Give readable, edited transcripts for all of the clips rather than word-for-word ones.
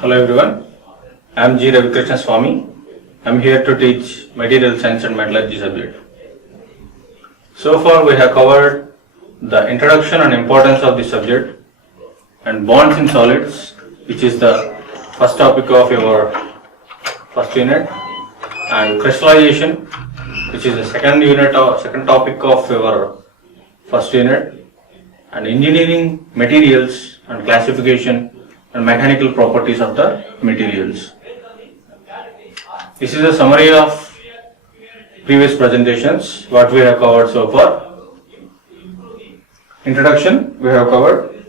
Hello everyone, I am G. Ravikrishna Swami. I am here to teach Material Science and Metallurgy subject. So far we have covered the introduction and importance of the subject and bonds in solids, which is the first topic of your first unit, and crystallization, which is the second topic of your first unit, and engineering materials and classification and mechanical properties of the materials. This is a summary of previous presentations, what we have covered so far. Introduction we have covered,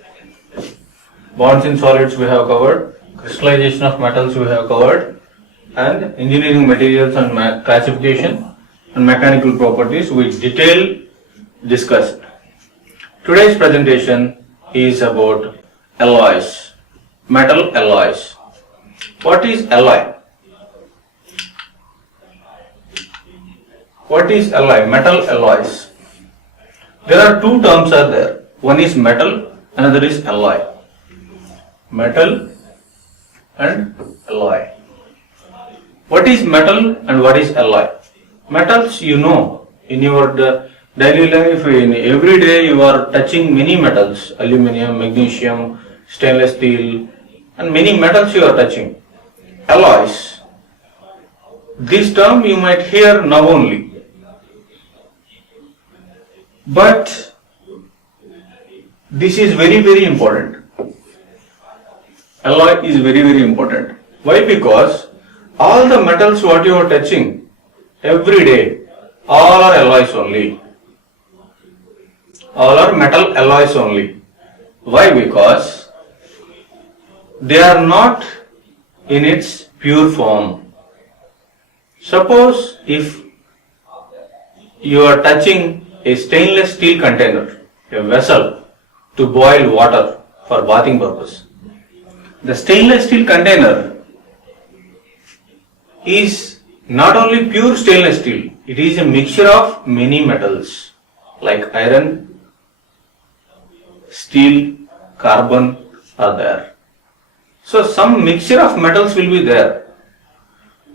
bonds in solids we have covered, crystallization of metals we have covered, and engineering materials and classification and mechanical properties we detail discussed. Today's presentation is about alloys. Metal alloys. What is alloy? What is alloy? Metal alloys. There are two terms are there. One is metal, another is alloy. Metal and alloy. What is metal and what is alloy? Metals, you know, in your daily life, in every day you are touching many metals, aluminum, magnesium, stainless steel, and many metals you are touching. Alloys. This term you might hear now only. But this is very important. Alloy is very important. Why? Because all the metals what you are touching every day, all are alloys only. All are metal alloys only. Why? Because they are not in its pure form. Suppose if you are touching a stainless steel container, a vessel, to boil water for bathing purpose. The stainless steel container is not only pure stainless steel, it is a mixture of many metals like iron, steel, carbon are there. So some mixture of metals will be there.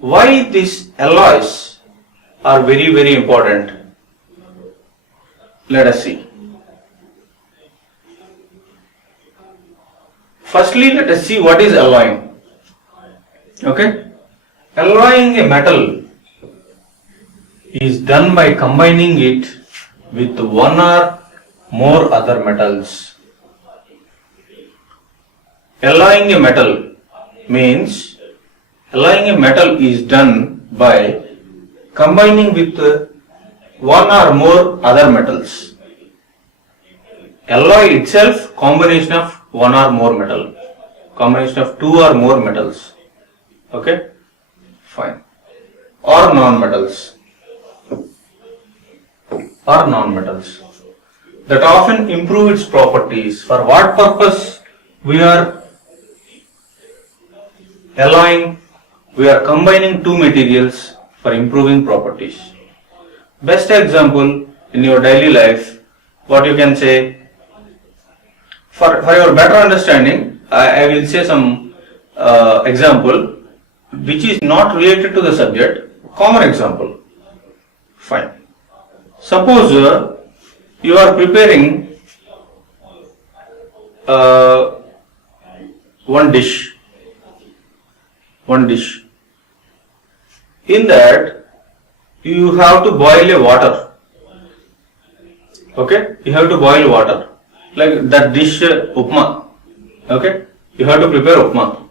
Why these alloys are very important? Let us see. Firstly, let us see what is alloying. Okay? Alloying a metal is done by combining it with one or more other metals. Alloying a metal means alloying a metal is done by combining with one or more other metals. Alloy itself, combination of one or more metal, combination of two or more metals. Okay, fine. Or non-metals. Or non-metals that often improve its properties. For what purpose we are alloying? We are combining two materials for improving properties. Best example in your daily life, what you can say, for your better understanding, I will say some example which is not related to the subject, common example. Fine. Suppose you are preparing one dish. In that you have to boil a water. Okay, you have to boil water. Like that dish upma. Okay, you have to prepare upma.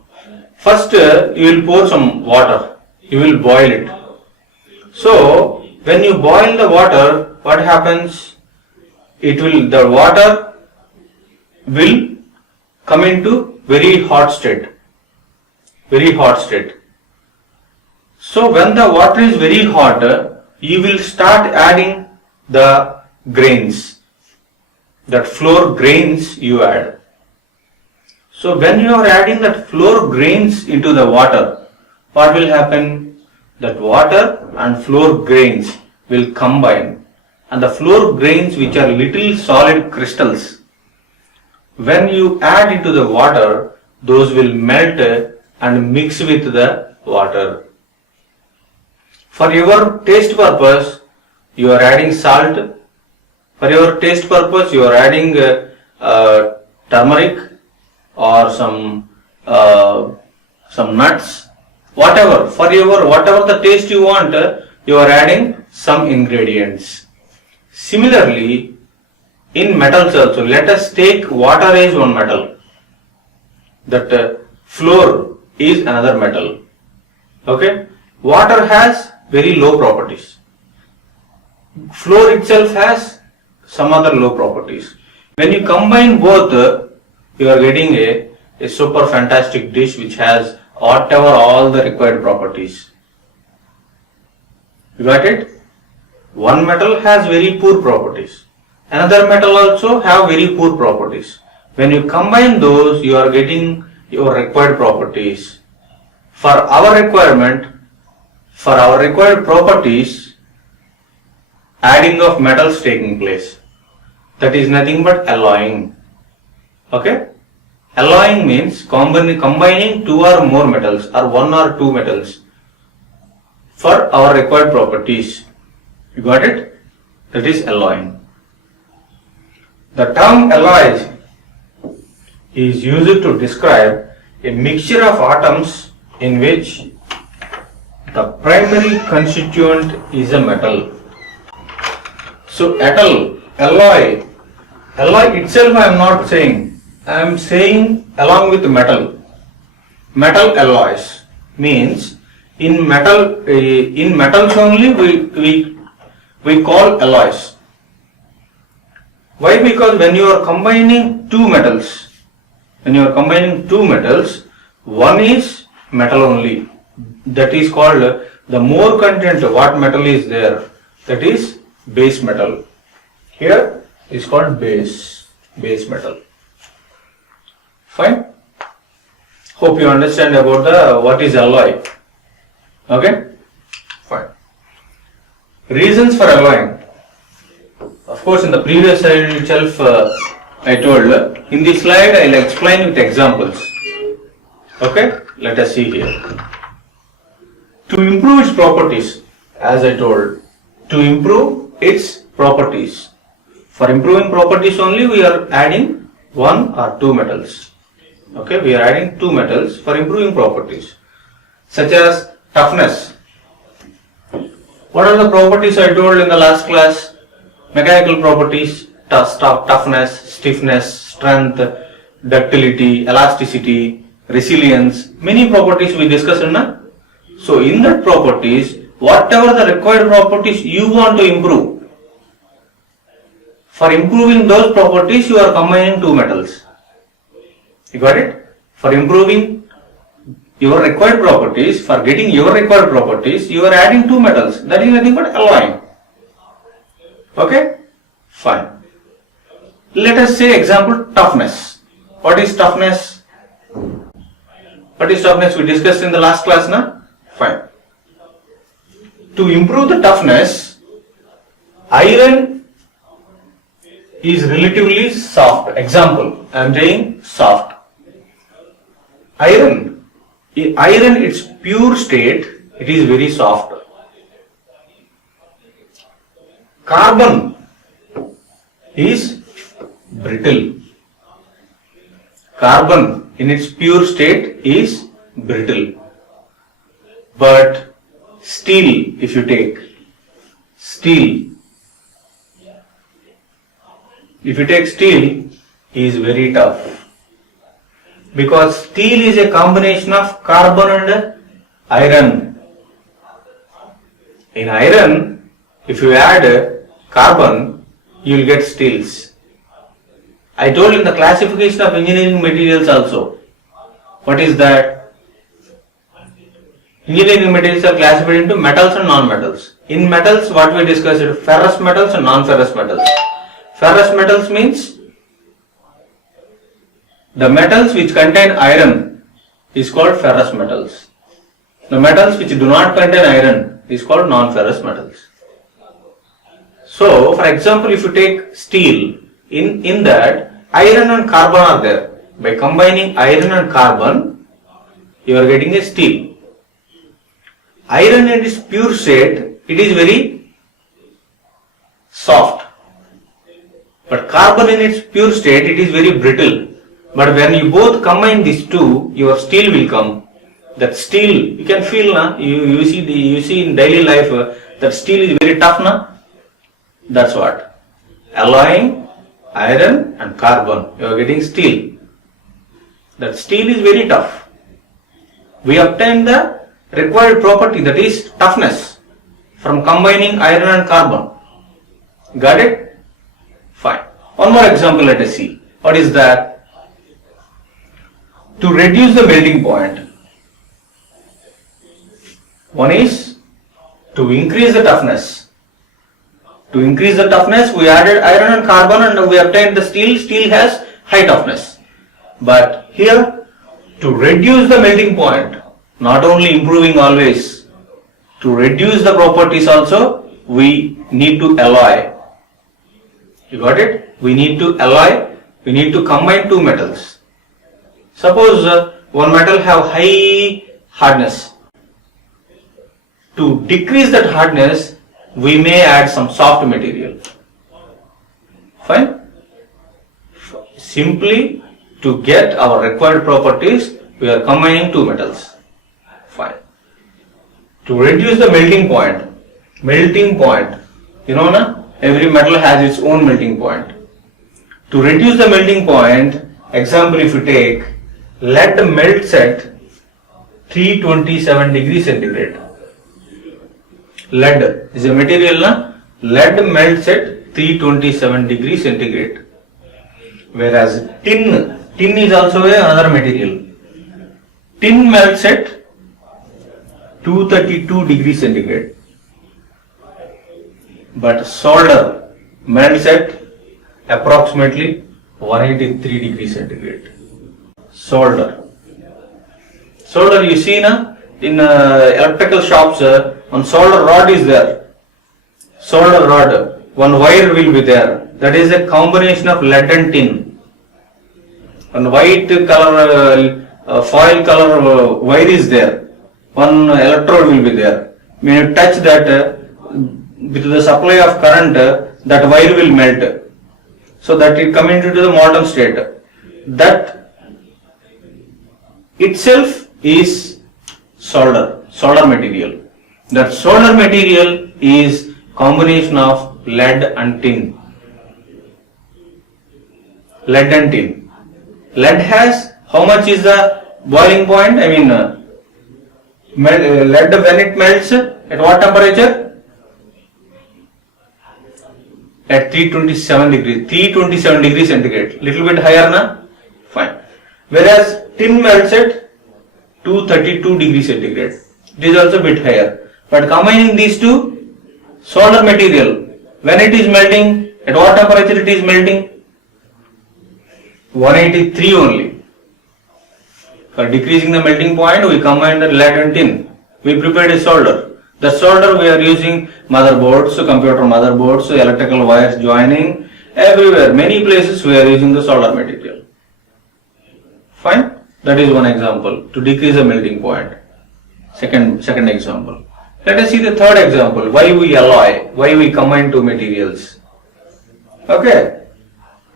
First you will pour some water. You will boil it. So when you boil the water, what happens? The water will come into very hot state. So when the water is very hot, you will start adding the grains, that flour grains you add. So when you are adding that flour grains into the water, what will happen? That water and flour grains will combine, and the flour grains, which are little solid crystals, when you add into the water, those will melt and mix with the water. For your taste purpose, you are adding salt. For your taste purpose, you are adding turmeric or some nuts, whatever. For your whatever the taste you want, you are adding some ingredients. Similarly, in metals also, let us take water as one metal. That fluor is another metal. Okay, water has very low properties. Fluor itself has some other low properties. When you combine both, you are getting a super fantastic dish which has whatever all the required properties. You got it? One metal has very poor properties. Another metal also have very poor properties. When you combine those, you are getting your required properties. For our requirement, for our required properties, adding of metals taking place. That is nothing but alloying. Okay? Alloying means combining two or more metals or one or two metals for our required properties. You got it? That is alloying. The term alloys is used to describe a mixture of atoms in which the primary constituent is a metal. So alloy itself I am not saying, I am saying along with metal. Metal alloys means in metals only we call alloys. Why? Because when you are combining two metals, one is metal only. That is called the more content. What metal is there? That is base metal. Here is called base metal. Fine. Hope you understand about what is alloy. Okay. Fine. Reasons for alloying. Of course, in the previous slide itself, I told. In this slide, I will explain with examples. Okay. Let us see here. To improve its properties, as I told, to improve its properties. For improving properties only, we are adding one or two metals. Okay, we are adding two metals for improving properties, such as toughness. What are the properties I told in the last class? Mechanical properties: toughness, stiffness, strength, ductility, elasticity, resilience. Many properties we discussed in that. So in that properties, whatever the required properties you want to improve, for improving those properties you are combining two metals. You got it? For improving your required properties, for getting your required properties, you are adding two metals. That is nothing but alloying. Okay? Fine. Let us say example toughness. What is toughness? What is toughness? We discussed in the last class, na? Fine. To improve the toughness, iron is relatively soft. Example, I am saying soft. Iron, its pure state, it is very soft. Carbon is brittle. Carbon in its pure state is brittle. But steel, if you take steel, is very tough, because steel is a combination of carbon and iron. In iron, if you add carbon, you will get steels. I told in the classification of engineering materials also. What is that? Engineering materials are classified into metals and non-metals. In metals, what we discussed is ferrous metals and non-ferrous metals. Ferrous metals means the metals which contain iron is called ferrous metals. The metals which do not contain iron is called non-ferrous metals. So, for example, if you take steel, in that iron and carbon are there. By combining iron and carbon, you are getting a steel. Iron in its pure state, it is very soft. But carbon in its pure state, it is very brittle. But when you both combine these two, your steel will come. That steel, you can feel, na? You see in daily life, that steel is very tough, na? That's what. Alloying iron and carbon, you are getting steel. That steel is very tough. We obtain the required property, that is toughness, from combining iron and carbon. Got it? Fine. One more example let us see. What is that? To reduce the melting point. One is to increase the toughness. To increase the toughness, we added iron and carbon and we obtained the steel. Steel has high toughness. But here, to reduce the melting point, not only improving always, to reduce the properties also, we need to alloy. You got it? We need to alloy, we need to combine two metals. Suppose one metal have high hardness. To decrease that hardness, we may add some soft material. Fine? Simply to get our required properties, we are combining two metals. Fine. To reduce the melting point, you know na, every metal has its own melting point. To reduce the melting point, example if you take, lead melts at 327 degrees centigrade. Lead is a material, na? Lead melts at 327 degrees centigrade. Whereas tin is also another material. Tin melts at 232 degrees centigrade. But solder melts at approximately 183 degrees centigrade. Solder you see na, in electrical shops, one solder rod is there. Solder rod, one wire will be there. That is a combination of lead and tin. One white color, foil color wire is there. One electrode will be there. When you touch that, with the supply of current, that wire will melt. So that it come into the molten state. That itself is solder material. That solder material is combination of lead and tin. Lead and tin. Lead has, how much is the boiling point? I mean, lead when it melts, at what temperature? At 327 degrees centigrade. Little bit higher, na? Fine. Whereas tin melts at 232 degrees centigrade. It is also a bit higher. But combining these two, solder material, when it is melting, at what temperature it is melting? 183 only. For decreasing the melting point, we combine the lead and tin. We prepared a solder. The solder we are using motherboards, computer motherboards, electrical wires joining, everywhere, many places we are using the solder material. Fine? That is one example to decrease the melting point. Second example. Let us see the third example. Why we alloy? Why we combine two materials? Okay.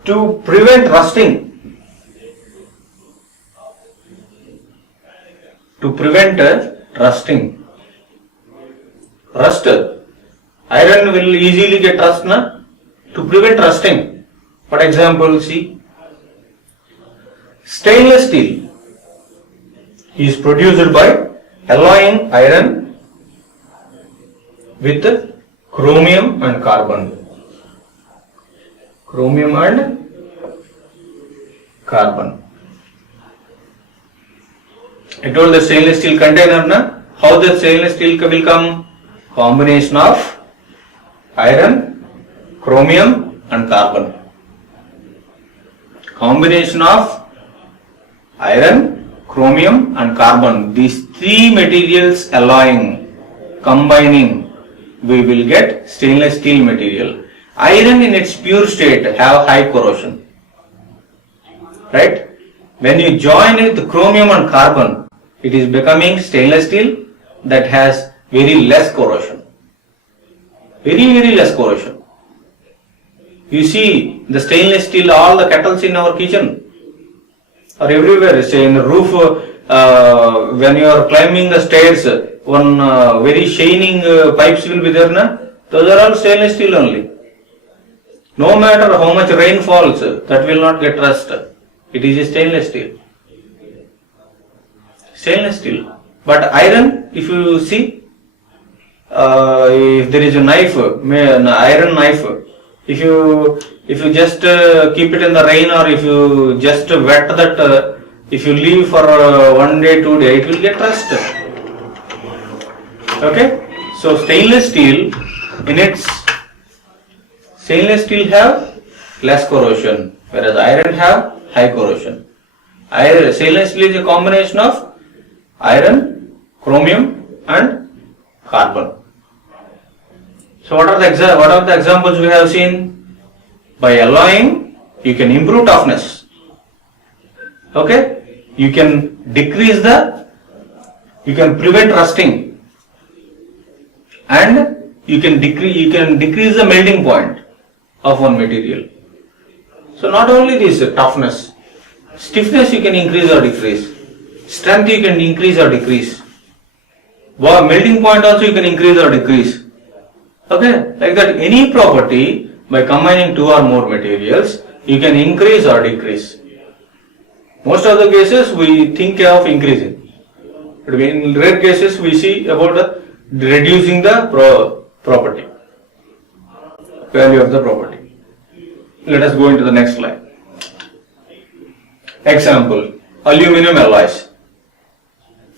To prevent rusting. To prevent rusting. Rust. Iron will easily get rust, na? To prevent rusting. For example, see. Stainless steel is produced by alloying iron with chromium and carbon. Chromium and carbon. I told the stainless steel container, na? How the stainless steel will come? Combination of iron, chromium and carbon. Combination of iron, chromium and carbon. These three materials alloying, combining, we will get stainless steel material. Iron in its pure state have high corrosion. Right? When you join with chromium and carbon, it is becoming stainless steel that has very less corrosion. Very less corrosion. You see the stainless steel, all the kettles in our kitchen or everywhere, say in the roof, when you are climbing the stairs, one very shining pipes will be there, na? Those are all stainless steel only. No matter how much rain falls, that will not get rust. It is a stainless steel. Stainless steel. But iron, if you see, if there is a knife, an iron knife, if you just keep it in the rain, or if you just wet that, if you leave for 1 day, 2 days, it will get rust. Okay? So stainless steel, stainless steel have less corrosion, whereas iron have high corrosion. Stainless steel is a combination of iron, chromium and carbon. So what are the examples we have seen? By alloying, you can improve toughness. Okay? You can prevent rusting, and you can decrease the melting point of one material. So not only this toughness, stiffness you can increase or decrease, strength you can increase or decrease, melting point also you can increase or decrease. Okay, like that, any property by combining 2 or more materials you can increase or decrease. Most of the cases we think of increasing, but in rare cases we see about reducing the property, value of the property. Let us go into the next slide. Example, aluminum alloys.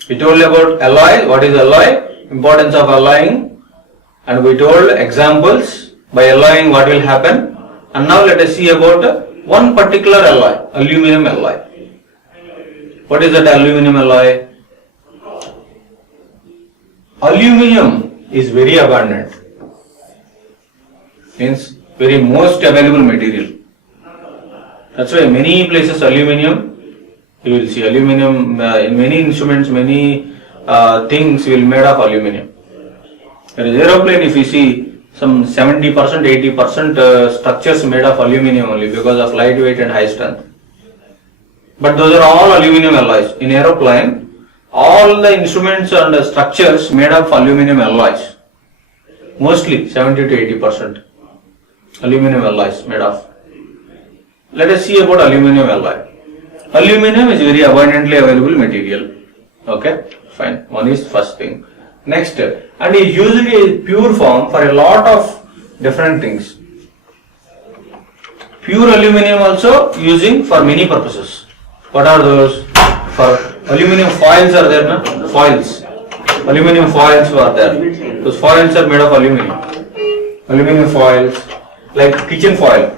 We told about alloy, what is alloy, importance of alloying, and we told examples by alloying what will happen. And now let us see about one particular alloy, aluminum alloy. What is that aluminum alloy? Aluminum is very abundant, means very most available material. That's why many places aluminum, you will see aluminum in many instruments, many things will made of aluminum. There is aeroplane, if you see some 70%, 80% structures made of aluminum only because of lightweight and high strength. But those are all aluminum alloys. In aeroplane, all the instruments and structures made of aluminum alloys. Mostly 70 to 80% aluminum alloys made of. Let us see about aluminum alloy. Aluminum is very abundantly available material. Okay, fine. One is first thing. Next, and is used in pure form for a lot of different things. Pure aluminum also using for many purposes. What are those? For aluminum foils are there, no? Foils. Aluminum foils are there. Those foils are made of aluminum. Aluminum foils, like kitchen foil.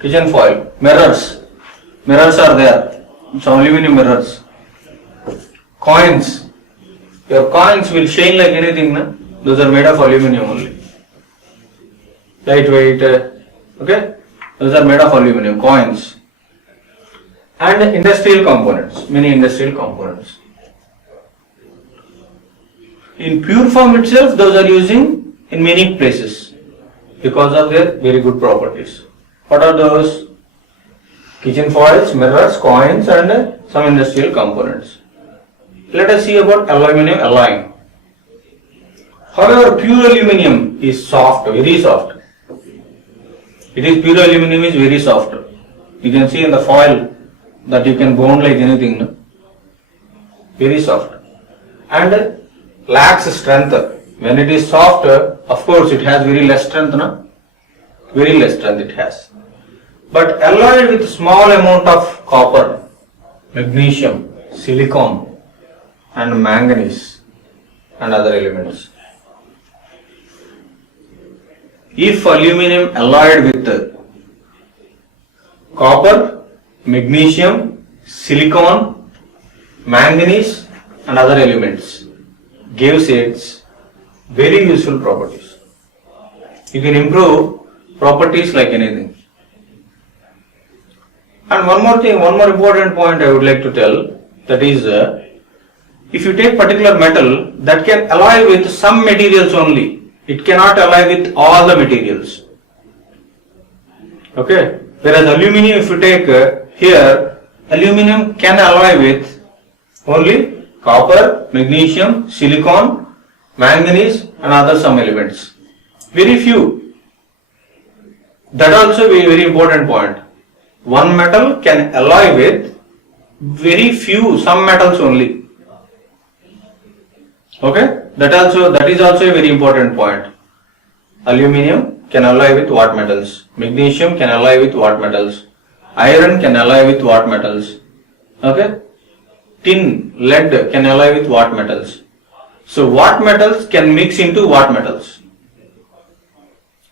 Kitchen foil. Mirrors. Mirrors are there. Some aluminum mirrors. Coins. Your coins will shine like anything, no? Those are made of aluminum only. Lightweight, okay? Those are made of aluminum, coins. And industrial components, many industrial components. In pure form itself, those are using in many places because of their very good properties. What are those? Kitchen foils, mirrors, coins, and some industrial components. Let us see about aluminum alloying. However, pure aluminum is soft, very soft. It is pure aluminum is very soft. You can see in the foil that you can bond like anything. No? Very soft. And lacks strength. When it is soft, of course it has very less strength. No? Very less strength it has. But alloyed with small amount of copper, magnesium, silicon, and manganese and other elements. If aluminum alloyed with copper, magnesium, silicon, manganese and other elements, gives its very useful properties. You can improve properties like anything. And one more thing, one more important point I would like to tell, that is if you take particular metal that can alloy with some materials only, it cannot alloy with all the materials. Okay, whereas aluminum, if you take here, aluminum can alloy with only copper, magnesium, silicon, manganese and other some elements. Very few. That also very important point. One metal can alloy with very few, some metals only. Okay, that is also a very important point. Aluminum can alloy with what metals? Magnesium can alloy with what metals? Iron can alloy with what metals? Okay, tin, lead can alloy with what metals? So what metals can mix into what metals?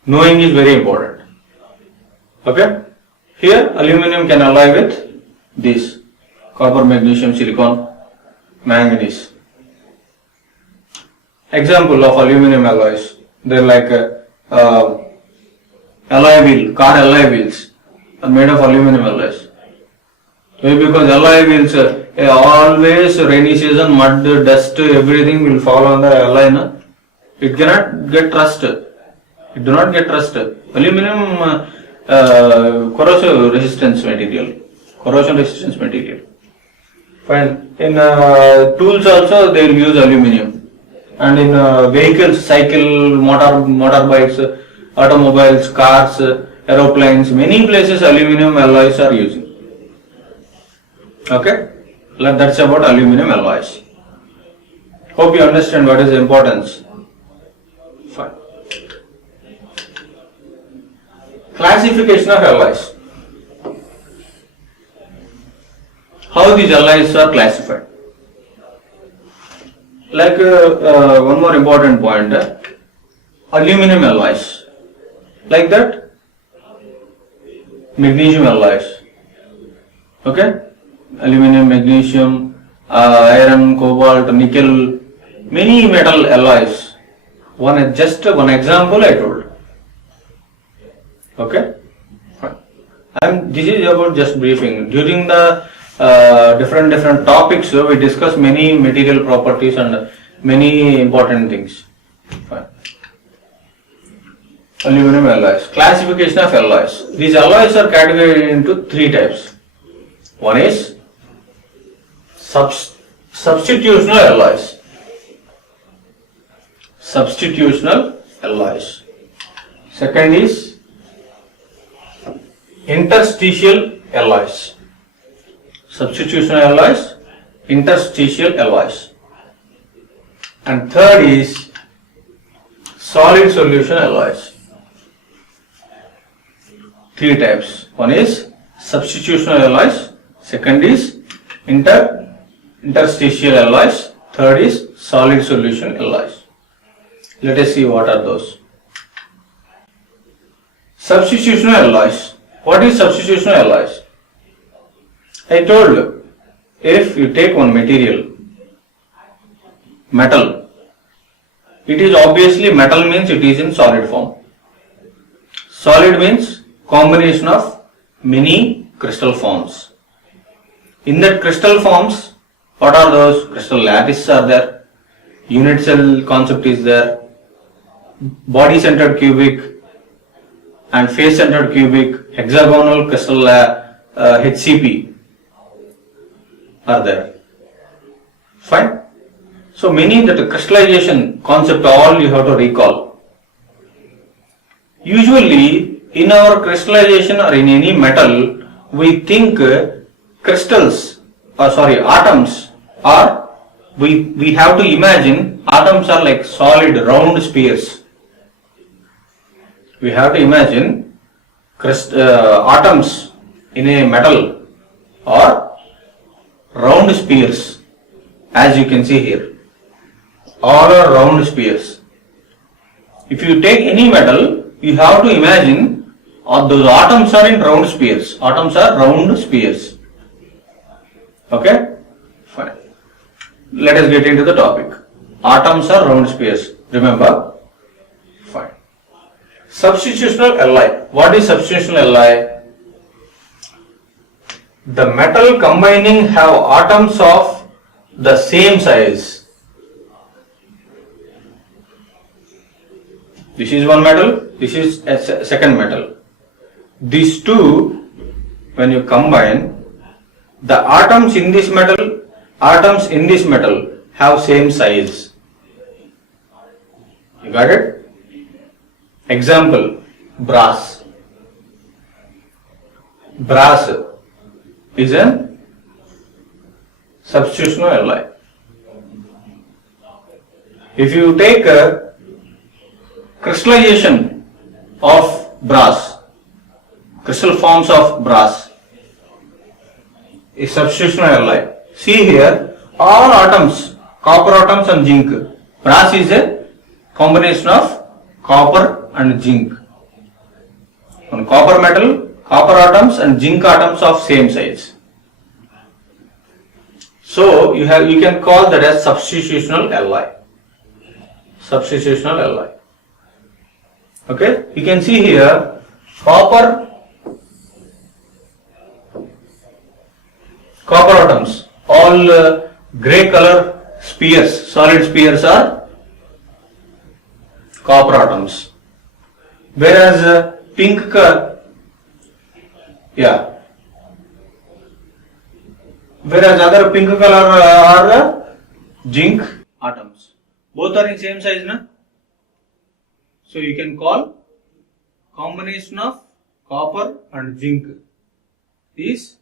Knowing is very important. Okay, here aluminum can alloy with this copper, magnesium, silicon, manganese. Example of aluminum alloys, they are like alloy wheel, car alloy wheels are made of aluminum alloys. Maybe because alloy wheels always rainy season, mud, dust, everything will fall on the alloy. Na? It cannot get rust. It do not get rust. Aluminum corrosion resistance material. Fine. In tools also they will use aluminum. And in vehicles, cycle, motorbikes, automobiles, cars, aeroplanes, many places aluminum alloys are using. Okay, that's about aluminum alloys. Hope you understand what is the importance. Fine. Classification of alloys. How these alloys are classified? Like one more important point, aluminum alloys, like that, magnesium alloys, okay, aluminum, magnesium, iron, cobalt, nickel, many metal alloys. Just one example I told, okay, fine. This is about just briefing. During the different topics, we discuss many material properties and many important things. Fine. Aluminum alloys. Classification of alloys. These alloys are categorized into three types. One is substitutional alloys. Substitutional alloys. Second is interstitial alloys. Substitutional alloys, interstitial alloys. And third is solid solution alloys. Three types. One is substitutional alloys, second is interstitial alloys, third is solid solution alloys. Let us see what are those. Substitutional alloys. What is substitutional alloys? I told, if you take one material, metal, it is obviously metal means it is in solid form. Solid means combination of many crystal forms. In that crystal forms, what are those? Crystal lattice are there, unit cell concept is there, body centered cubic and face centered cubic, hexagonal crystal HCP are there. Fine. So many that crystallization concept all you have to recall. Usually in our crystallization or in any metal, we think crystals or atoms are, we have to imagine atoms are like solid round spheres. We have to imagine atoms in a metal or round spheres, as you can see here. All are round spheres. If you take any metal, you have to imagine those atoms are in round spheres. Atoms are round spheres. Okay? Fine. Let us get into the topic. Atoms are round spheres. Remember? Fine. Substitutional alloy. What is substitutional alloy? The metal combining have atoms of the same size. This is one metal, this is a second metal. These two, when you combine, the atoms in this metal have same size. You got it? Example, brass. Brass is a substitutional alloy. If you take a crystallization of brass, crystal forms of brass is substitutional alloy. See here, all atoms, copper atoms and zinc. Brass is a combination of copper and zinc. On copper metal, copper atoms and zinc atoms of same size. So you can call that as substitutional alloy. Substitutional alloy. Okay, you can see here copper atoms, all grey color spheres, solid spheres are copper atoms, whereas pink color, whereas other pink color are zinc atoms. Both are in same size, na? So you can call combination of copper and zinc is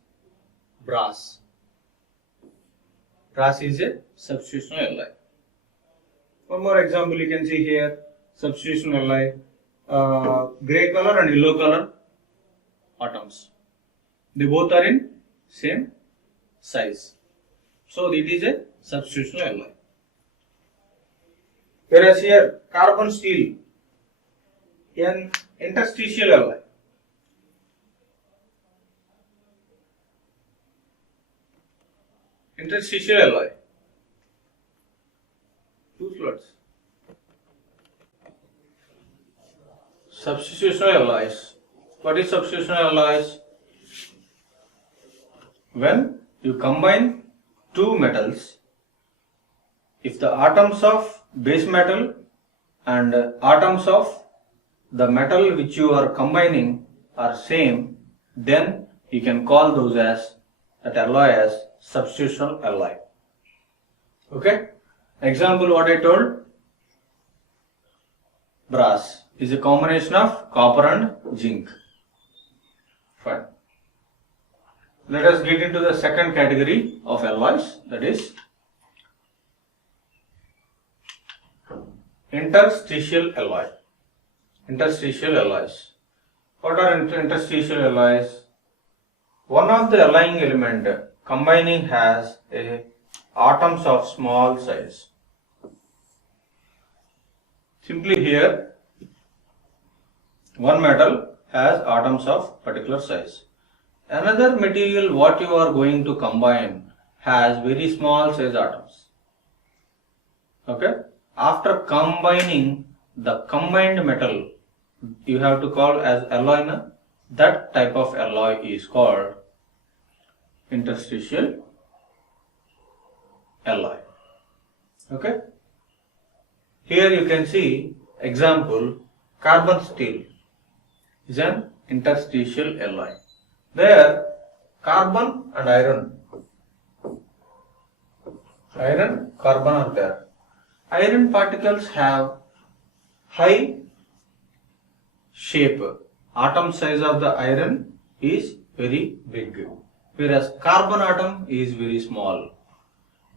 brass. Brass is a substitutional alloy. One more example you can see here, substitutional alloy, grey color and yellow color atoms. They both are in same size. So it is a substitutional alloy. Whereas here carbon steel, an interstitial alloy. Interstitial alloy. Two slots. Substitutional alloys. What is substitutional alloys? When you combine two metals, if the atoms of base metal and atoms of the metal which you are combining are same, then you can call those as that alloy as substitutional alloy. Okay? Example what I told, brass is a combination of copper and zinc. Fine. Let us get into the second category of alloys, that is interstitial alloy. Interstitial alloys. What are interstitial alloys? One of the alloying element combining has atoms of small size. Simply here, one metal has atoms of particular size. Another material what you are going to combine has very small size atoms. Okay? After combining the combined metal, you have to call as alloy. That type of alloy is called interstitial alloy. Okay? Here you can see example, carbon steel is an interstitial alloy. There carbon and iron, carbon are there. Iron particles have high shape. Atom size of the iron is very big, whereas carbon atom is very small.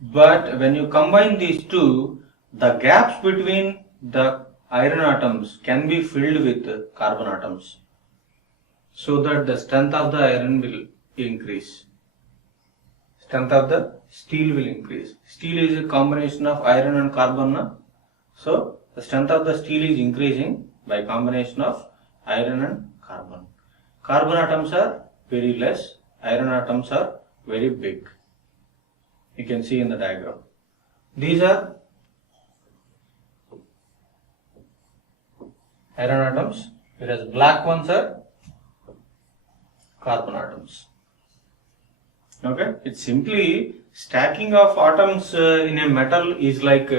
But when you combine these two, the gaps between the iron atoms can be filled with carbon atoms, so that the strength of the iron will increase. Strength of the steel will increase. Steel is a combination of iron and carbon. So the strength of the steel is increasing by combination of iron and carbon. Carbon atoms are very less, iron atoms are very big. You can see in the diagram. These are iron atoms, whereas black ones are carbon atoms. Okay, it's simply stacking of atoms in a metal is like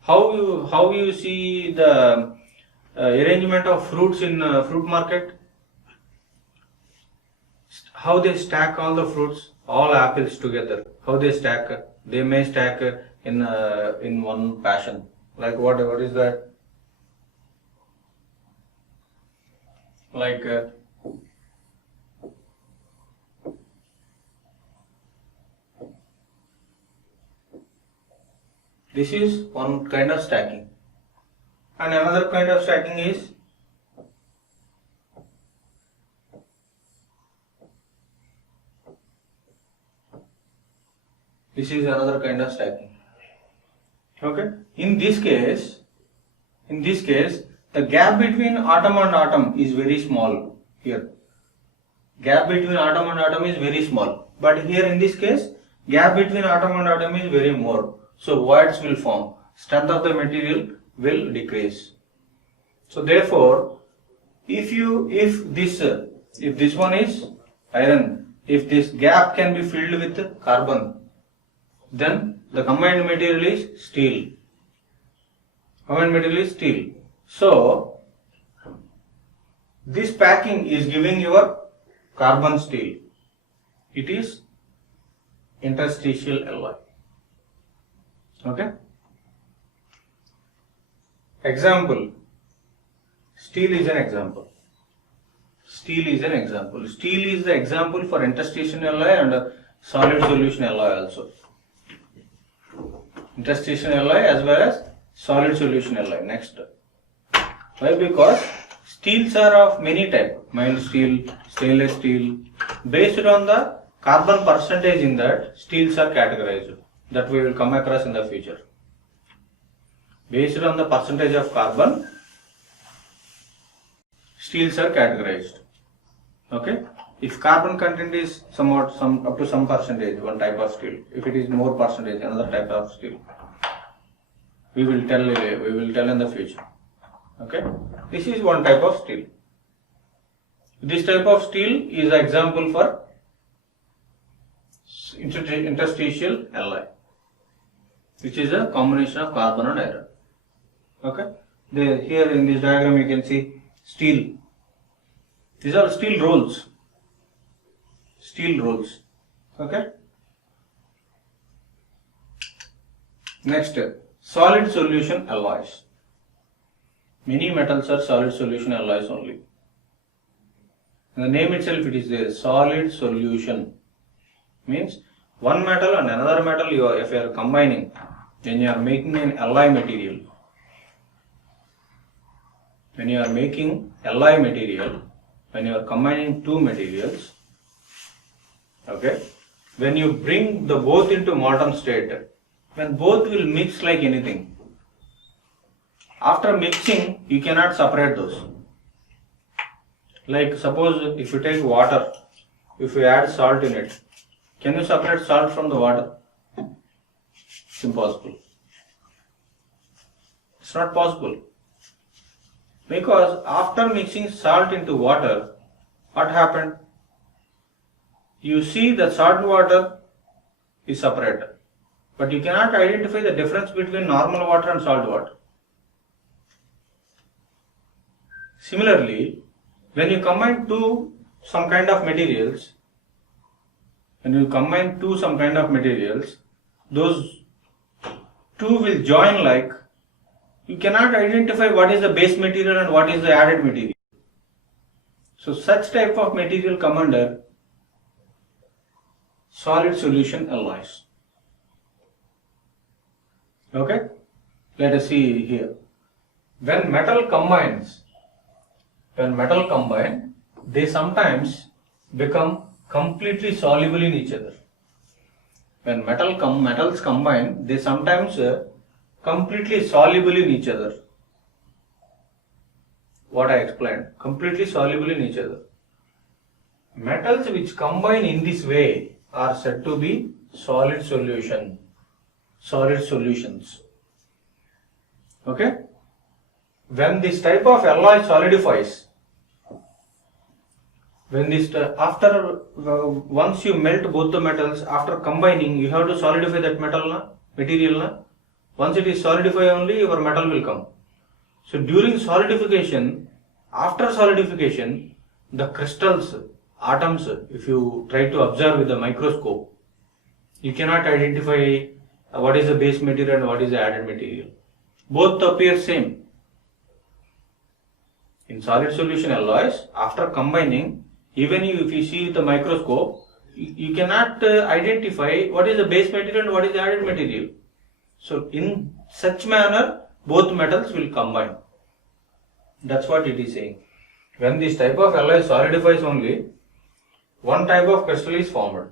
how you see the arrangement of fruits in fruit market. How they stack all the fruits, all apples together. How they stack? They may stack in one fashion. Like what is that? Like this is one kind of stacking, and another kind of stacking is this is another kind of stacking. Okay. In this case, the gap between atom and atom is very small here. Gap between atom and atom is very small. But here in this case, gap between atom and atom is very more. So voids will form. Strength of the material will decrease. So therefore, if this one is iron, if this gap can be filled with carbon, then the combined material is steel. Combined material is steel. So this packing is giving your carbon steel. It is interstitial alloy. Okay. Example. Steel is an example. Steel is an example. Steel is the example for interstitial alloy and solid solution alloy also. Interstitial alloy as well as solid solution alloy. Next. Why? Because steels are of many types. Mild steel, stainless steel. Based on the carbon percentage in that, steels are categorized. That we will come across in the future. Based on the percentage of carbon, steels are categorized. Okay. If carbon content is somewhat up to some percentage, one type of steel. If it is more percentage, another type of steel. We will tell in the future. Okay. This is one type of steel. This type of steel is an example for interstitial alloy, which is a combination of carbon and iron. Okay. Here in this diagram you can see steel. These are steel rolls. Steel rolls. Okay. Next, solid solution alloys. Many metals are solid solution alloys only. In the name itself it is there, solid solution. Means one metal and another metal if you are combining, when you are making an alloy material. When you are making alloy material, when you are combining two materials, okay, when you bring the both into molten state, when both will mix like anything, after mixing you cannot separate those. Like suppose if you take water, if you add salt in it, can you separate salt from the water? It's impossible. It's not possible. Because after mixing salt into water, what happened? You see the salt water is separated, but you cannot identify the difference between normal water and salt water. Similarly, when you combine some kind of materials, those two will join like, you cannot identify what is the base material and what is the added material. So such type of material come under solid solution alloys. Okay, let us see here. When metal combine, they sometimes become completely soluble in each other. When metals combine, they sometimes completely soluble in each other. What I explained, completely soluble in each other. Metals which combine in this way are said to be solid solutions. Okay? When this type of alloy solidifies, When this once you melt both the metals, after combining you have to solidify that material. Once it is solidified, only your metal will come. So during solidification, after solidification, the crystals, atoms, if you try to observe with the microscope, you cannot identify what is the base material and what is the added material. Both appear same. In solid solution alloys, after combining, even if you see with the microscope, you cannot identify what is the base material and what is the added material. So in such manner, both metals will combine. That's what it is saying. When this type of alloy solidifies, only one type of crystal is formed.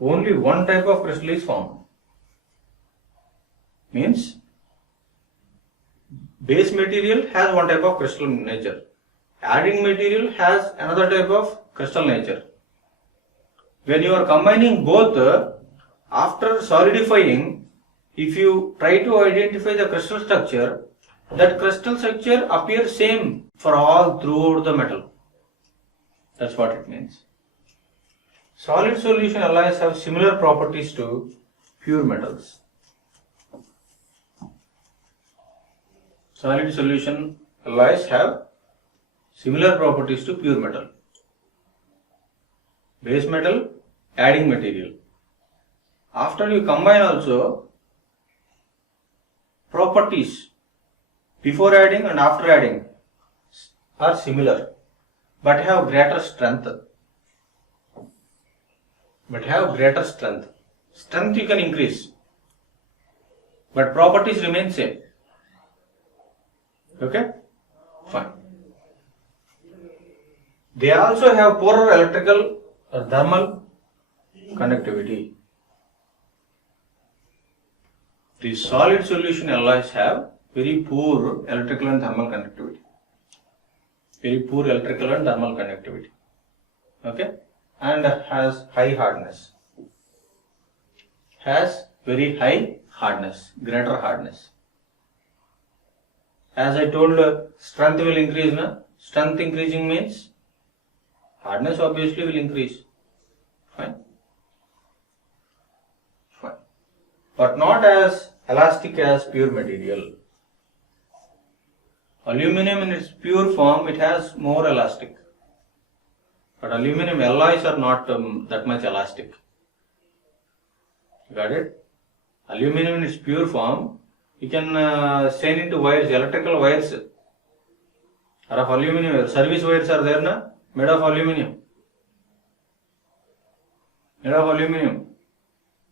Only one type of crystal is formed. Means base material has one type of crystal nature. Adding material has another type of crystal nature. When you are combining both, after solidifying, if you try to identify the crystal structure, that crystal structure appears same for all throughout the metal. That's what it means. Solid solution alloys have similar properties to pure metals. Solid solution alloys have similar properties to pure metal. Base metal, adding material. After you combine also, properties before adding and after adding are similar, but have greater strength. Strength you can increase, but properties remain same. Okay? Fine. They also have poorer electrical or thermal conductivity. The solid solution alloys have very poor electrical and thermal conductivity. Okay? And has high hardness. Very high hardness, greater hardness. As I told, strength will increase. Strength increasing means hardness obviously will increase. Fine. But not as elastic as pure material. Aluminum in its pure form, it has more elastic. But aluminum alloys are not that much elastic. Got it? Aluminum in its pure form, you can send into wires, electrical wires are of aluminum. Service wires are there, made of aluminum.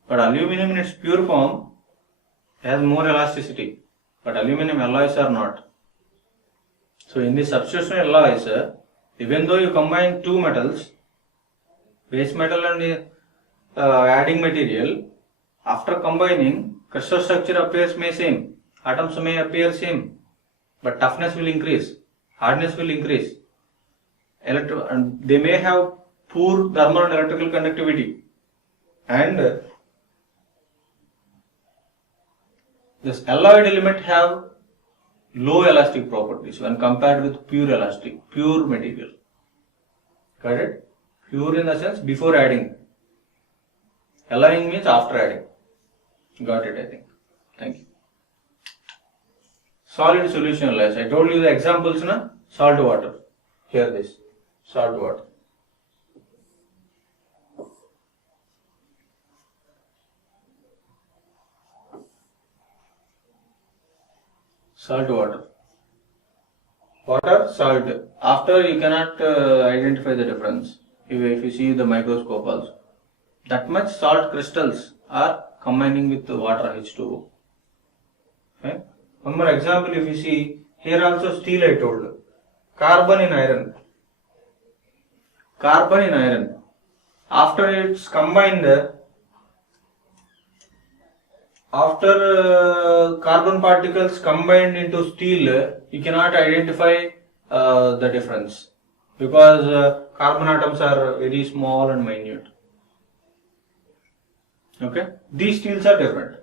But aluminum in its pure form has more elasticity. But aluminum alloys are not. So in the substitution alloys, even though you combine two metals, base metal and adding material, after combining, crystal structure appears may same, atoms may appear same, but toughness will increase, hardness will increase. And they may have poor thermal and electrical conductivity, and this alloyed element have low elastic properties when compared with pure material. Got it? Pure in the sense before adding. Alloying means after adding. Got it, I think. Thank you. Solid solution alloys. I told you the examples, salt water. Here this, salt water. Salt water. Water, salt. After you cannot identify the difference. If you see the microscope also. That much salt crystals are combining with the water H2O. Okay? One more example, if you see, here also steel I told. Carbon in iron. After it's combined, after carbon particles combined into steel, you cannot identify the difference because carbon atoms are very small and minute. Okay, these steels are different.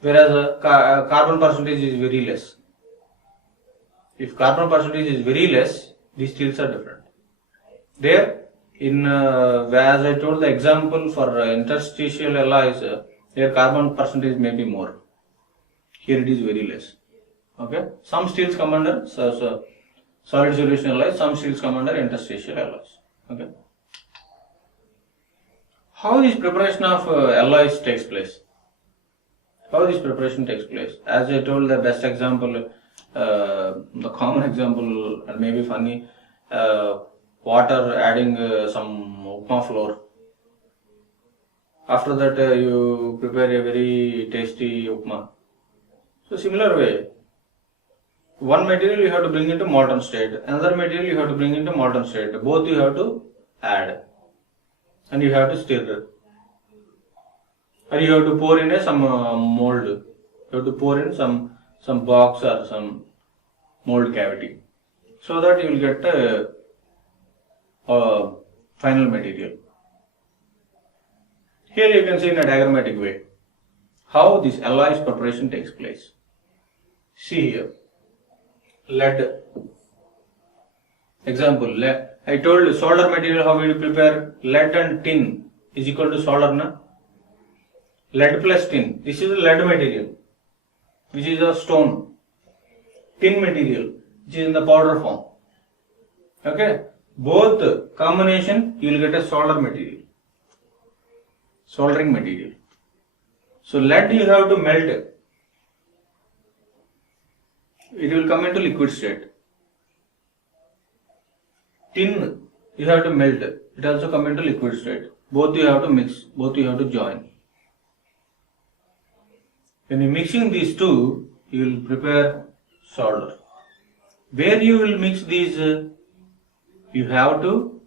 Whereas carbon percentage is very less. If carbon percentage is very less, these steels are different. There, as I told the example for interstitial alloys, their carbon percentage may be more. Here it is very less. Okay, some steels come under solid solution alloys, some steels come under interstitial alloys. Okay. How this preparation of alloys takes place? How this preparation takes place? As I told, the best example, the common example, and maybe funny, water adding some upma flour. After that, you prepare a very tasty upma. So similar way, one material you have to bring into molten state, another material you have to bring into molten state. Both you have to add, and you have to stir. Or you have to pour in some mold. You have to pour in some box or some mold cavity, so that you will get a final material. Here you can see in a diagrammatic way how this alloys preparation takes place. See here, lead. Example, lead. I told solder material how we prepare. Lead and tin is equal to solder, na? Lead plus tin. This is a lead material, which is a stone. Tin material, which is in the powder form. Okay. Both combination, you will get a solder material. Soldering material. So lead you have to melt. It will come into liquid state. Tin you have to melt. It also come into liquid state. Both you have to mix. Both you have to join. When you mixing these two, you will prepare solder. Where you will mix these, you have to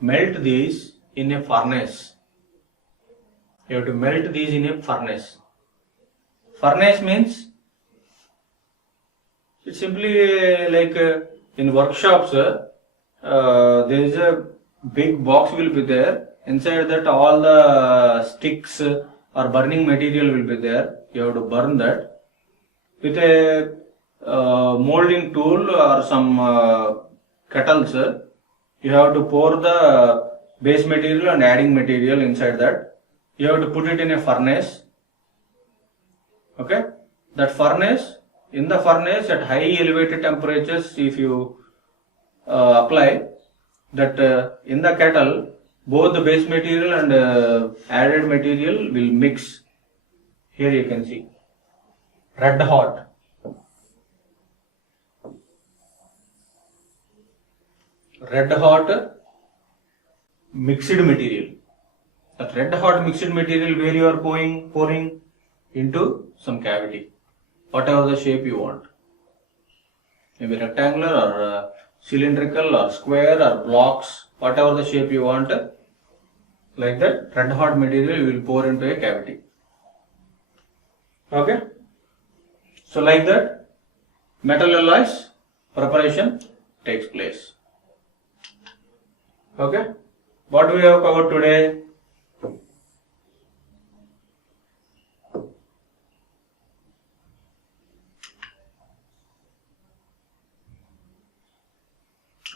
melt these in a furnace. You have to melt these in a furnace. Furnace means it's simply like in workshops, there is a big box will be there. Inside that all the sticks or burning material will be there. You have to burn that with a molding tool or some kettles. You have to pour the base material and adding material inside that. You have to put it in a furnace. Okay, that furnace, in the furnace at high elevated temperatures, if you apply that in the kettle, both the base material and added material will mix. Here you can see red hot. Red hot mixed material. That red hot mixed material where you are pouring into some cavity, whatever the shape you want. Maybe rectangular or cylindrical or square or blocks, whatever the shape you want. Like that, red hot material you will pour into a cavity. Okay. So like that, metal alloys preparation takes place. Okay. What we have covered today?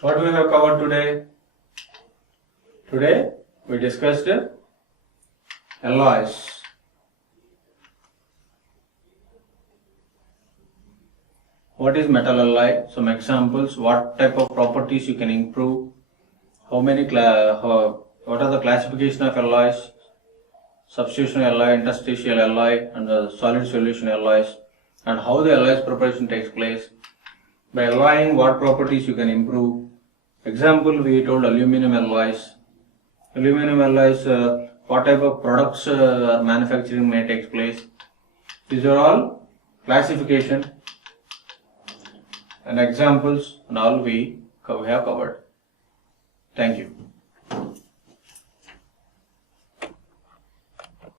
What we have covered today? Today we discussed alloys. What is metal alloy? Some examples. What type of properties you can improve? How many what are the classification of alloys? Substitution alloy, interstitial alloy, and the solid solution alloys, and how the alloys preparation takes place. By alloying, what properties you can improve? Example, we told aluminum alloys. Aluminum alloys, what type of products manufacturing may take place. These are all classification and examples, and all we have covered. Thank you.